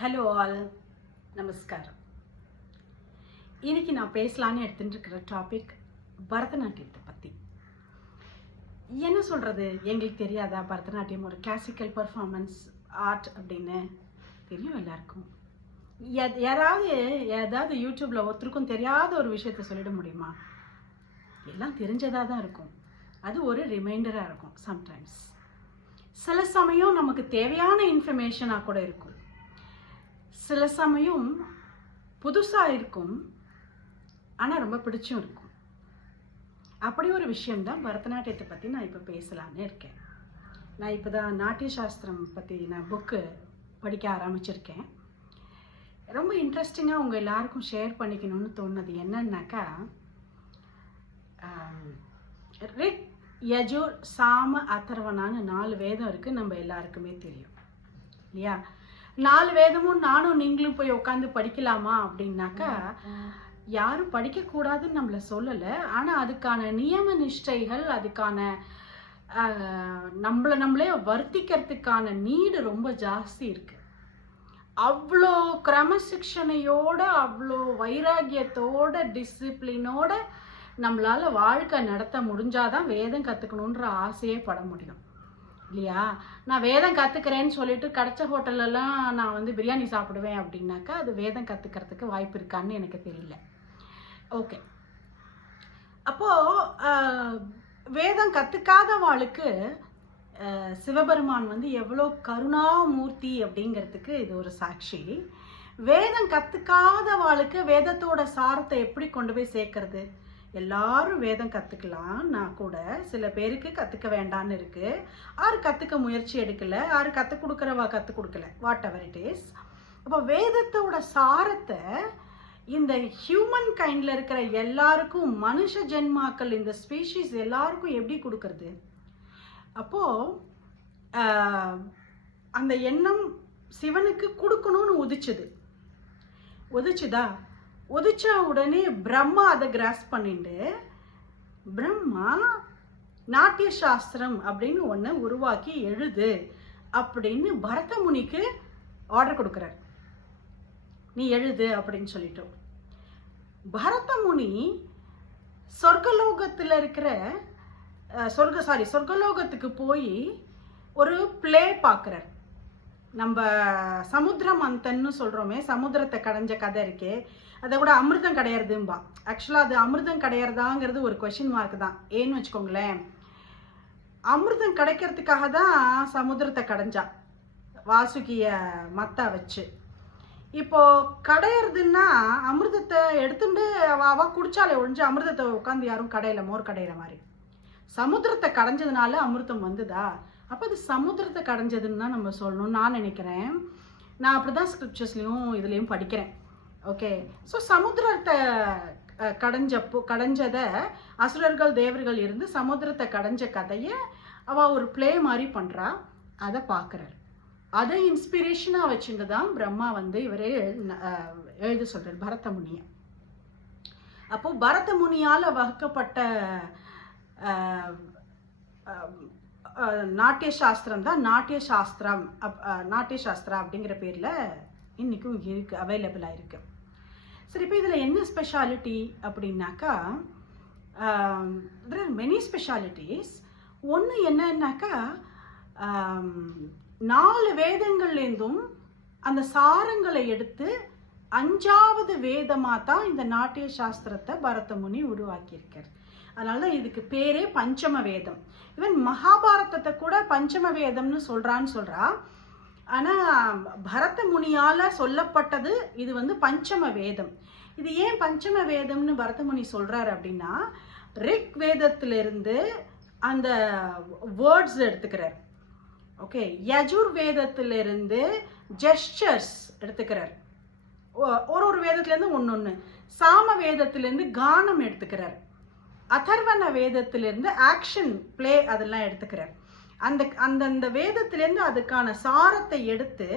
Hello all நமஸ்காரம் இன்னைக்கு நான் பேசலான்னு எடுத்துட்டு இருக்கிற டாபிக் பரதநாட்டியத்தை பற்றி என்ன சொல்கிறது எங்களுக்கு தெரியாதா? பரதநாட்டியம் ஒரு கிளாசிக்கல் பர்ஃபார்மன்ஸ் ஆர்ட் அப்படின்னு தெரியும் எல்லாருக்கும். எத்- யாராவது ஏதாவது யூடியூப்பில் ஒருத்தருக்கும் தெரியாத ஒரு விஷயத்த சொல்லிட முடியுமா? எல்லாம் தெரிஞ்சதாக தான் இருக்கும். அது ஒரு ரிமைண்டராக இருக்கும் சம்டைம்ஸ் சில சமயம் நமக்கு தேவையான இன்ஃபர்மேஷனாக கூட இருக்கும். சில சமயம் புதுசாக இருக்கும் ஆனால் ரொம்ப பிடிச்சும் இருக்கும். அப்படி ஒரு விஷயம்தான் பரதநாட்டியத்தை பற்றி நான் இப்போ பேசலான்னு இருக்கேன். நான் இப்போ தான் நாட்டிய சாஸ்திரம் பற்றி நான் புக்கு படிக்க ஆரம்பிச்சிருக்கேன். ரொம்ப இன்ட்ரெஸ்டிங்காக உங்கள் எல்லாருக்கும் ஷேர் பண்ணிக்கணும்னு தோணுது என்னன்னாக்கா ரிக் யஜுர் சாம அதர்வனான்னு நாலு வேதம் இருக்குது நம்ம எல்லாருக்குமே தெரியும். இல்லையா? நாலு வேதமும் நானும் நீங்களும் போய் உட்காந்து படிக்கலாமா அப்படின்னாக்கா யாரும் படிக்கக்கூடாதுன்னு நம்மளை சொல்லலை. ஆனால் அதுக்கான நியம நிஷ்டைகள் அதுக்கான நம்மளை நம்மளே வருத்திக்கிறதுக்கான நீடு ரொம்ப ஜாஸ்தி இருக்கு. அவ்வளோ கிரமசிக்ஷனையோட அவ்வளோ வைராகியத்தோட டிசிப்ளினோட நம்மளால வாழ்க்கை நடத்த முடிஞ்சாதான் வேதம் கற்றுக்கணுன்ற ஆசையே பட முடியும். இல்லையா? நான் வேதம் கற்றுக்கிறேன்னு சொல்லிட்டு கிடைச்ச ஹோட்டல்லலாம் நான் வந்து பிரியாணி சாப்பிடுவேன் அப்படின்னாக்கா அது வேதம் கற்றுக்கிறதுக்கு வாய்ப்பு இருக்கான்னு எனக்கு தெரியல. ஓகே அப்போது வேதம் கற்றுக்காதவாளுக்கு சிவபெருமான் வந்து எவ்வளோ கருணாமூர்த்தி அப்படிங்கிறதுக்கு இது ஒரு சாட்சி. வேதம் கற்றுக்காதவாளுக்கு வேதத்தோட சாரத்தை எப்படி கொண்டு போய் சேர்க்கறது? எல்லாரும் வேதம் கற்றுக்கலாம் நான் கூட சில பேருக்கு கற்றுக்க வேண்டான்னு இருக்குது ஆறு கற்றுக்க முயற்சி எடுக்கலை. ஆறு கற்றுக் கொடுக்குறவா கற்றுக் கொடுக்கல. வாட் எவர் இட் இஸ் அப்போ வேதத்தோட சாரத்தை இந்த ஹியூமன் கைண்டில் இருக்கிற எல்லாருக்கும் மனுஷ ஜென்மாக்கள் இந்த ஸ்பீஷீஸ் எல்லாருக்கும் எப்படி கொடுக்கறது? அப்போது அந்த எண்ணம் சிவனுக்கு கொடுக்கணும்னு உதிச்சுது. உதிச்சுதா? உதிச்ச உடனே பிரம்மா அதை கிராஸ் பண்ணிட்டு பிரம்மா நாட்டிய சாஸ்திரம் அப்படின்னு ஒன்று உருவாக்கி எழுது அப்படின்னு பரதமுனிக்கு ஆர்டர் கொடுக்குறார். நீ எழுது அப்படின்னு சொல்லிட்டோம் பரதமுனி சொர்க்கலோகத்தில் இருக்கிற சொர்க்க சாரி சொர்க்கலோகத்துக்கு போய் ஒரு ப்ளே பார்க்குறார் நம்ம சமுத்திர மந்தன்னு சொல்கிறோமே சமுத்திரத்தை கடைஞ்ச கதை இருக்கே அதை கூட அமிர்தம் கிடையாதும்பா. ஆக்சுவலாக அது அமிர்தம் கிடையாதாங்கிறது ஒரு கொஷின் மார்க் தான். ஏன்னு வச்சுக்கோங்களேன். அமிர்தம் கிடைக்கிறதுக்காக தான் சமுத்திரத்தை கடைஞ்சா. வாசுகிய மத்தா வச்சு. இப்போ கடையிறதுன்னா அமிர்தத்தை எடுத்துட்டு அவ குடிச்சாலே ஒழிஞ்சு அமிர்தத்தை உட்காந்து யாரும் கடையில மோர் கடையிற மாதிரி. சமுத்திரத்தை கடைஞ்சதுனால அமிர்தம் வந்துதா? அப்போ அது சமுத்திரத்தை கடைஞ்சதுன்னு தான் நம்ம சொல்லணும்னு நான் நினைக்கிறேன். நான் அப்படி தான் ஸ்கிரிப்சர்ஸ்லையும் இதுலேயும் படிக்கிறேன். ஓகே ஸோ சமுத்திரத்தை கடைஞ்சப்போ கடைஞ்சதை அசுரர்கள் தேவர்கள் இருந்து சமுத்திரத்தை கடைஞ்ச கதையை அவள் ஒரு ப்ளே மாதிரி பண்ணுறா அதை பார்க்குறார் அதை இன்ஸ்பிரேஷனாக வச்சுட்டு தான் பிரம்மா வந்து இவரே எழுத சொல்கிறார் பரத முனியை பரதமுனியால் பரத முனியால் வகுக்கப்பட்ட நாட்டிய சாஸ்திரம் தான் நாட்டிய சாஸ்திரம் அப் நாட்டிய சாஸ்திரா அப்படிங்கிற பேரில் இன்றைக்கும் இருக்குது அவைலபிளாக இருக்குது சரி இப்போ இதில் என்ன ஸ்பெஷாலிட்டி அப்படின்னாக்கா தெர் ஆர் மெனி ஸ்பெஷாலிட்டிஸ் ஒன்று என்னன்னாக்கா நாலு வேதங்கள்லேருந்தும் அந்த சாரங்களை எடுத்து அஞ்சாவது வேதமாக தான் இந்த நாட்டிய சாஸ்திரத்தை பரதமுனி உருவாக்கியிருக்கார். அதனால தான் இதுக்கு பேரே பஞ்சம வேதம். ஈவன் மகாபாரதத்தை கூட பஞ்சம வேதம்னு சொல்கிறான்னு சொல்கிறா ஆனால் பரத முனியால் சொல்லப்பட்டது இது வந்து பஞ்சம வேதம். இது ஏன் பஞ்சம வேதம்னு பரதமுனி சொல்கிறார் அப்படின்னா ரிக் வேதத்திலிருந்து அந்த வேர்ட்ஸ் எடுத்துக்கிறார். ஓகே யஜுர் வேதத்திலிருந்து ஜெஸ்டர்ஸ் எடுத்துக்கிறார். ஒரு ஒரு வேதத்துலேருந்து ஒன்று ஒன்று சாம வேதத்திலேருந்து கானம் எடுத்துக்கிறார். அதர்வன வேதத்திலிருந்து ஆக்ஷன் ப்ளே அதெல்லாம் எடுத்துக்கிறார். அந்த அந்தந்த வேதத்திலேருந்து அதுக்கான சாரத்தை எடுத்து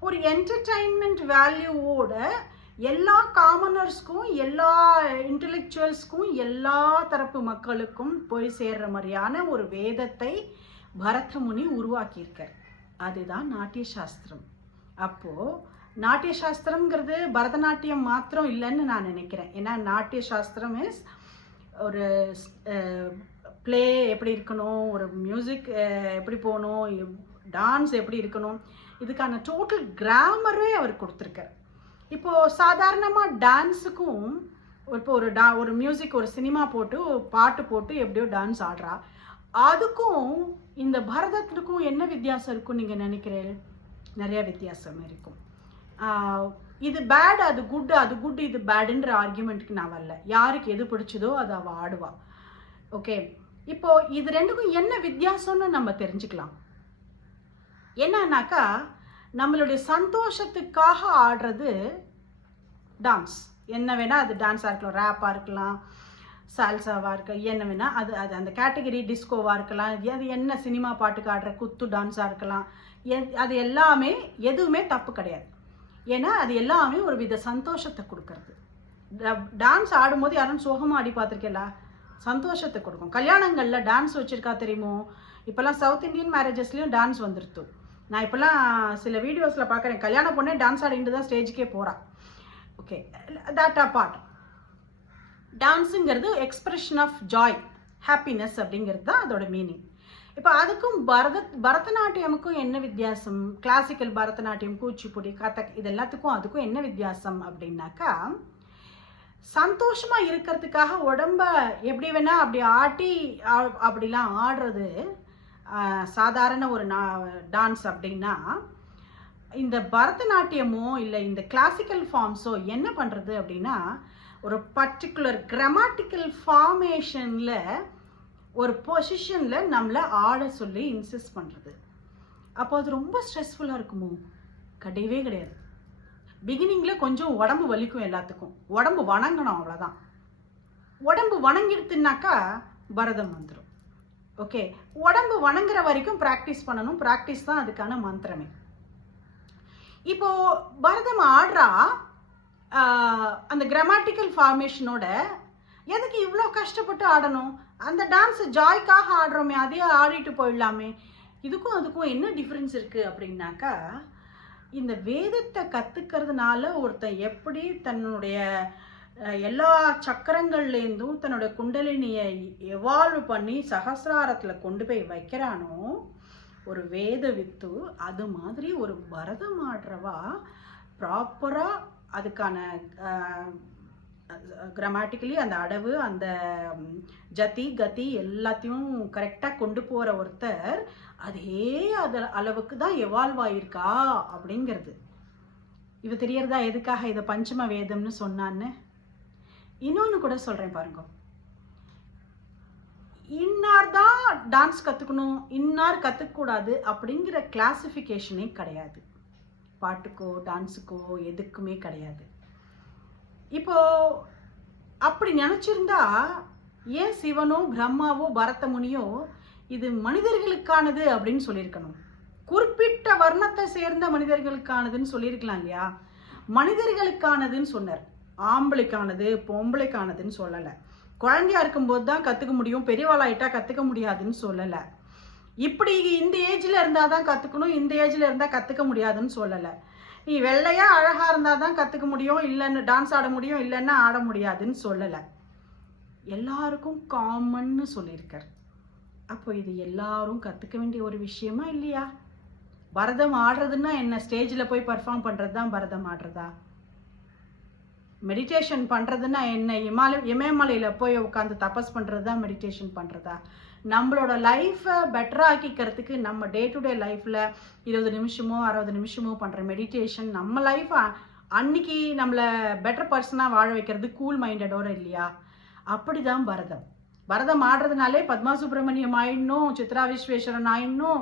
ஒரு என்டர்டைன்மெண்ட் வேல்யூவோட எல்லா காமனர்ஸ்க்கும் எல்லா இன்டெலெக்சுவல்ஸ்க்கும் எல்லா தரப்பு மக்களுக்கும் போய் சேர்ற மாதிரியான ஒரு வேதத்தை பரதமுனி உருவாக்கியிருக்கார். அதுதான் நாட்டிய சாஸ்திரம் அப்போது நாட்டிய சாஸ்திரம்ங்கிறது பரதநாட்டியம் மாத்திரம் இல்லைன்னு நான் நினைக்கிறேன். ஏன்னா நாட்டிய சாஸ்திரம் இஸ் ஒரு ப்ளே எப்படி இருக்கணும் ஒரு மியூசிக் எப்படி போகணும் டான்ஸ் எப்படி இருக்கணும் இதுக்கான டோட்டல் கிராமரே அவர் கொடுத்துருக்கார். இப்போது சாதாரணமாக டான்ஸுக்கும் இப்போ ஒரு டா ஒரு மியூசிக் ஒரு சினிமா போட்டு பாட்டு போட்டு எப்படியோ டான்ஸ் ஆடுறா. அதுக்கும் இந்த பரதத்துக்கும் என்ன வித்தியாசம் இருக்கும் நீங்கள் நினைக்கிறீர்கள்? நிறைய வித்தியாசம் இருக்கும். இது பேட் அது குட் அது குட் இது பேடுன்ற ஆர்கியூமெண்ட்டுக்கு நான் வரல. யாருக்கு எது பிடிச்சதோ அதை அவள் ஆடுவாள் ஓகே இப்போ இது ரெண்டுக்கும் என்ன வித்தியாசம்னு நம்ம தெரிஞ்சுக்கலாம். என்னன்னாக்கா நம்மளுடைய சந்தோஷத்துக்காக ஆடுறது டான்ஸ் என்ன வேணால் அது டான்ஸாக இருக்கலாம் ரேப்பாக இருக்கலாம் சால்சாவாக இருக்க என்ன வேணால் அது அது அந்த கேட்டகரி டிஸ்கோவாக இருக்கலாம் அது என்ன சினிமா பாட்டுக்கு ஆடுற குத்து டான்ஸாக இருக்கலாம் எ- அது எல்லாமே எதுவுமே தப்பு கிடையாது. ஏன்னா அது எல்லாமே ஒரு வித சந்தோஷத்தை கொடுக்கறது. டான்ஸ் ஆடும்போது யாரும் சோகமாக ஆடி பார்த்துருக்கேலா சந்தோஷத்தை கொடுக்கும். கல்யாணங்களில் டான்ஸ் வச்சுருக்கா தெரியுமோ? இப்போல்லாம் சவுத் இந்தியன் மேரேஜஸ்லேயும் டான்ஸ் வந்துருத்து. நான் இப்போல்லாம் சில வீடியோஸில் பார்க்குறேன். கல்யாண பொண்ணே டான்ஸ் ஆடிட்டு தான் ஸ்டேஜுக்கே போகிறான் ஓகே தட் அ பார்ட் டான்ஸுங்கிறது எக்ஸ்பிரஷன் ஆஃப் ஜாய் ஹாப்பினஸ் அப்படிங்கிறது தான் அதோட மீனிங் இப்போ அதுக்கும் பரத பரதநாட்டியமுக்கும் என்ன வித்தியாசம்? கிளாசிக்கல் பரதநாட்டியம் கூச்சிப்புடி கதக் இது எல்லாத்துக்கும் அதுக்கும் என்ன வித்தியாசம் அப்படின்னாக்கா சந்தோஷமா இருக்கிறதுக்காக உடம்ப எப்படி வேணா அப்படி ஆட்டி அப்படிலாம் ஆடுறது சாதாரண ஒரு டான்ஸ் அப்படின்னா இந்த பரதநாட்டியமோ இல்லை இந்த கிளாசிக்கல் ஃபார்ம்ஸோ என்ன பண்ணுறது அப்படின்னா ஒரு பர்டிகுலர் கிராமட்டிக்கல் ஃபார்மேஷனில் ஒரு பொசிஷனில் நம்மளை ஆட சொல்லி இன்சிஸ்ட் பண்ணுறது அப்போ அது ரொம்ப ஸ்ட்ரெஸ்ஃபுல்லாக இருக்குமோ? கிடையவே கிடையாது. பிகினிங்கில் கொஞ்சம் உடம்பு வலிக்கும் எல்லாத்துக்கும். உடம்பு வணங்கணும் அவ்வளோதான் உடம்பு வணங்கிடுத்துனாக்கா பரதம் வந்துடும் ஓகே உடம்பு வணங்குற வரைக்கும் ப்ராக்டிஸ் பண்ணணும். ப்ராக்டிஸ் தான் அதுக்கான மந்திரமே. இப்போ பரதம் ஆடுறா அந்த கிராமட்டிக்கல் ஃபார்மேஷனோட எதுக்கு இவ்வளோ கஷ்டப்பட்டு ஆடணும்? அந்த டான்ஸ் ஜாய்க்காக ஆடுறோமே அதையே ஆடிட்டு போயிடலாமே. இதுக்கும் அதுக்கும் என்ன டிஃப்ரென்ஸ் இருக்குது அப்படின்னாக்கா இந்த வேதத்தை கற்றுக்கிறதுனால ஒருத்தன் எப்படி தன்னுடைய எல்லா சக்கரங்கள்லேருந்தும் தன்னோட குண்டலினியை எவால்வ் பண்ணி சகசிராரத்தில் கொண்டு போய் வைக்கிறானோ ஒரு வேத வித்து அது மாதிரி ஒரு பரதம் ஆடுறவா ப்ராப்பராக அதுக்கான கிராமட்டிக்கலி அந்த அடவு அந்த ஜதி கதி எல்லாத்தையும் கரெக்டாக கொண்டு போகிற ஒருத்தர் அதே அது அளவுக்கு தான் எவால்வ் ஆயிருக்கா அப்படிங்கிறது. இவ தெரியறதா? எதுக்காக இதை பஞ்சம வேதம்னு சொன்னான்னு? இன்னொன்று கூட சொல்கிறேன் பாருங்க. இன்னார் தான் டான்ஸ் கற்றுக்கணும் இன்னார் கற்றுக்கூடாது அப்படிங்கிற கிளாசிஃபிகேஷனே கிடையாது. பாட்டுக்கோ டான்ஸுக்கோ எதுக்குமே கிடையாது. இப்போ அப்படி நினச்சிருந்தா ஏன் சிவனோ பிரம்மாவோ பரத முனியோ இது மனிதர்களுக்கானது அப்படின்னு சொல்லியிருக்கணும்? குறிப்பிட்ட வர்ணத்தை சேர்ந்த மனிதர்களுக்கானதுன்னு சொல்லியிருக்கலாம் இல்லையா? மனிதர்களுக்கானதுன்னு சொன்னார். ஆம்பளைக்கானது பொம்பளைக்கானதுன்னு சொல்லலை. குழந்தையா இருக்கும்போது தான் கற்றுக்க முடியும் பெரியவாளாயிட்டா கற்றுக்க முடியாதுன்னு சொல்லலை. இப்படி இந்த ஏஜில் இருந்தால் தான் கற்றுக்கணும் இந்த ஏஜில் இருந்தால் கற்றுக்க முடியாதுன்னு சொல்லலை. நீ வெள்ளையா அழகாக இருந்தால் தான் கற்றுக்க முடியும் இல்லைன்னு டான்ஸ் ஆட முடியும் இல்லைன்னா ஆட முடியாதுன்னு சொல்லலை. எல்லாருக்கும் காமன்னு சொல்லியிருக்கார். அப்போ இது எல்லாரும் கற்றுக்க வேண்டிய ஒரு விஷயமா இல்லையா? பரதம் ஆடுறதுன்னா என்ன? ஸ்டேஜில் போய் பர்ஃபார்ம் பண்ணுறது தான் பரதம் ஆடுறதா? மெடிடேஷன் பண்ணுறதுன்னா என்ன? இமாலய இமயமலையில் போய் உட்காந்து தபஸ் பண்ணுறது தான் மெடிடேஷன் பண்ணுறதா நம்மளோட லைஃப்பை பெட்டராக்கிக்கிறதுக்கு நம்ம டே டு டே லைஃப்பில் இருபது நிமிஷமோ அறுபது நிமிஷமோ பண்ணுற மெடிடேஷன் நம்ம லைஃப்பை அன்னைக்கு நம்மளை பெட்டர் பர்சனாக வாழ வைக்கிறது கூல் மைண்டடோட இல்லையா? அப்படி தான் பரதம். பரதம் ஆடுறதுனாலே பத்மா சுப்பிரமணியம் ஆயிடணும் சித்ரா விஸ்வேஸ்வரன் ஆயிடணும்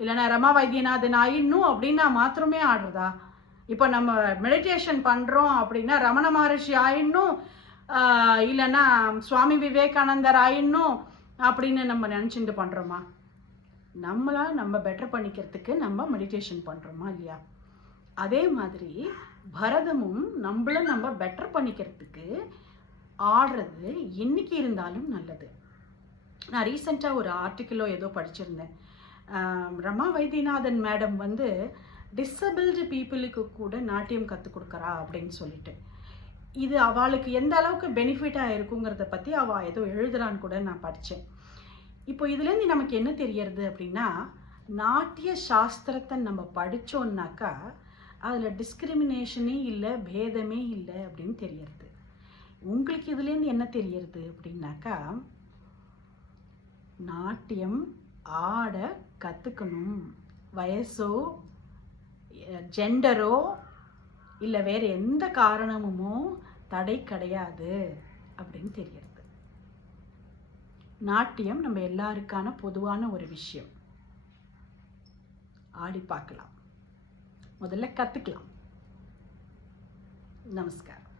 இல்லைன்னா ரமா வைத்தியநாதன் ஆயிடணும் அப்படின்னா மாத்திரமே ஆடுறதா? இப்போ நம்ம மெடிடேஷன் பண்ணுறோம் அப்படின்னா ரமண மகரிஷி ஆயிடணும் இல்லைன்னா சுவாமி விவேகானந்தர் ஆயிடணும் அப்படின்னு நம்ம நினச்சிட்டு பண்ணுறோமா நம்மளா நம்ம பெட்டர் பண்ணிக்கிறதுக்கு நம்ம மெடிடேஷன் பண்ணுறோமா இல்லையா? அதே மாதிரி பரதமும் நம்மள நம்ம பெட்டர் பண்ணிக்கிறதுக்கு ஆடுறது என்னைக்கு இருந்தாலும் நல்லது. நான் ரீசெண்டாக ஒரு ஆர்டிக்கிளோ ஏதோ படிச்சிருந்தேன். ரமா வைத்தியநாதன் மேடம் வந்து டிசபிள்டு பீப்புளுக்கு கூட நாட்டியம் கற்றுக் கொடுக்குறா? அப்படின்னு சொல்லிட்டு. இது அவளுக்கு எந்த அளவுக்கு பெனிஃபிட்டாக இருக்குங்கிறத பற்றி அவள் ஏதோ எழுதுறான்னு கூட நான் படித்தேன் இப்போ இதுலேருந்து நமக்கு என்ன தெரியறது அப்படின்னா நாட்டிய சாஸ்திரத்தை நம்ம படித்தோம்னாக்கா அதில் டிஸ்கிரிமினேஷனே இல்லை பேதமே இல்லை அப்படின்னு தெரியறது. உங்களுக்கு இதுலேருந்து என்ன தெரியறது அப்படின்னாக்கா நாட்டியம் ஆட கற்றுக்கணும் வயசோ ஜெண்டரோ இல்லை வேறு எந்த காரணமுமோ தடை கிடையாது அப்படின்னு தெரியறது நாட்டியம் நம்ம எல்லாருக்கான பொதுவான ஒரு விஷயம். ஆடி பார்க்கலாம். முதல்ல கற்றுக்கலாம் நமஸ்காரம்.